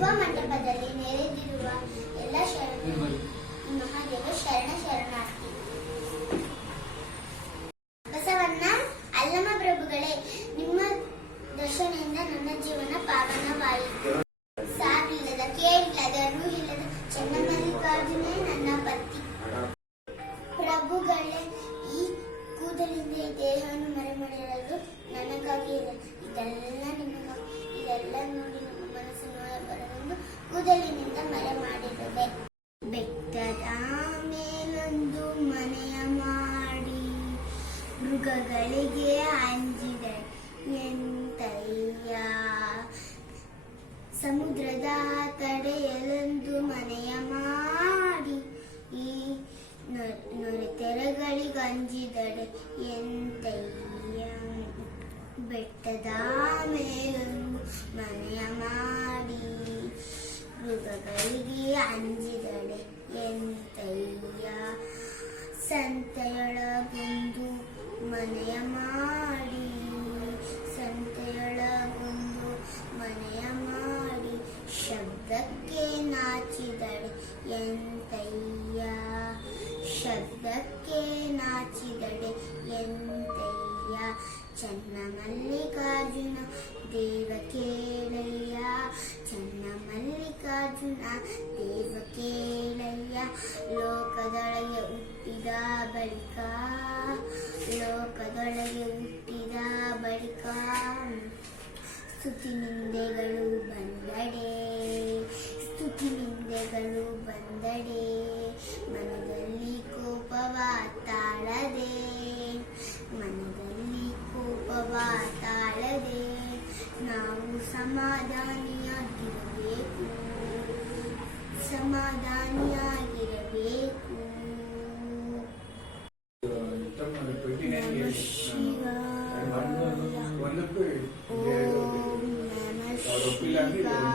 ಯುವ ಮಂಟಪದಲ್ಲಿ ನೆರೆದಿರುವ ಎಲ್ಲ ಮಹಾದೇವ ಶರಣಾರ್ಥಿ. ಬಸವಣ್ಣ ಅಲ್ಲಮ ಪ್ರಭುಗಳೇ, ನಿಮ್ಮ ದರ್ಶನದಿಂದ ನನ್ನ ಜೀವನ ಪಾವನವಾಯಿತು. ಸಾವಿಲ್ಲದ ಕೇಳಿಲ್ಲದ ರೂಹಿಲ್ಲದ ಚನ್ನಮಲ್ಲಿಕಾರ್ಜುನೇ ನನ್ನ ಪತಿ. ಪ್ರಭುಗಳೇ, ಈ ಕೂದಲಿಂದ ಈ ದೇಹವನ್ನು ಮರೆಮಾಡಿರೋದು ನನಗಾಗಿ ಇದೆ. ಇದೆಲ್ಲ ನಿಮಗಾಗಿ. ಇದೆಲ್ಲ ನೋಡಿ ನಮ್ಮ ಮನಸ್ಸು ನೋಡಬಾರದೆಂದು ಕೂದಲಿನಿಂದ ಮರೆ ಮಾಡಿರುವೆ. ಬೆಟ್ಟದ ಮೇಲೊಂದು ಮನೆಯ ಮಾಡಿ ಮೃಗಗಳಿಗೆ ಅಂಜಿದೆ ಎಂತಯ್ಯ. ಸಮುದ್ರದ ತಡೆಯಲೊಂದು ಮನೆಯ ಮಾಡಿ ಈ ನೊರೆತೆರೆಗಳಿಗಂಜಿದಡೆ ಎಂತಯ್ಯ. ಬೆಟ್ಟದ ಮೇಲೊಂದು ಮನೆಯ ಮಾಡಿ ಮೃಗಗಳಿಗೆ ಅಂಜಿದಡೆ ಎಂತಯ್ಯ. ಸಂತೆಯೊಳಗೊಂದು ಮನೆಯ ಮಾಡಿ ಸಂತೆಯೊಳಗೊಂದು ಮನೆಯ ಮಾಡಿ ಶಬ್ದಕ್ಕೆ ನಾಚಿದಡೆ ಎಂತಯ್ಯ. ಶಬ್ದಕ್ಕೆ ನಾಚಿದಡೆ ಎಂತಯ್ಯ. ಚನ್ನಮಲ್ಲಿಕಾರ್ಜುನ ದೇವ ಕೇಳಯ್ಯ. ಚನ್ನಮಲ್ಲಿಕಾರ್ಜುನ ದೇವ ಕೇಳಯ್ಯ. ಲೋಕದೊಳಗೆ ಹುಟ್ಟಿದ ಬಳಿಕ ಲೋಕದೊಳಗೆ ಹುಟ್ಟಿದ ಬಳಿಕ ಸ್ತುತಿ ನಿಂದೆಗಳು ಬಂದಡೆ ಸ್ತುತಿ ನಿಂದೆಗಳು ಬಂದಡೆ. ಮನದಲ್ಲಿ ಕೋಪವ ತಾಳದೆ ಮನದಲ್ಲಿ ಕೋಪವ ತಾಳದೆ ನಾವು ಸಮಾಧಾನಿಯಾಗಿರಬೇಕು ಸಮಾಧಾನಿಯಾಗಿರಬೇಕು. ನಮಃ ಶಿವಾಯ. ಓಂ ನಮಃ ಶಿವಾಯ.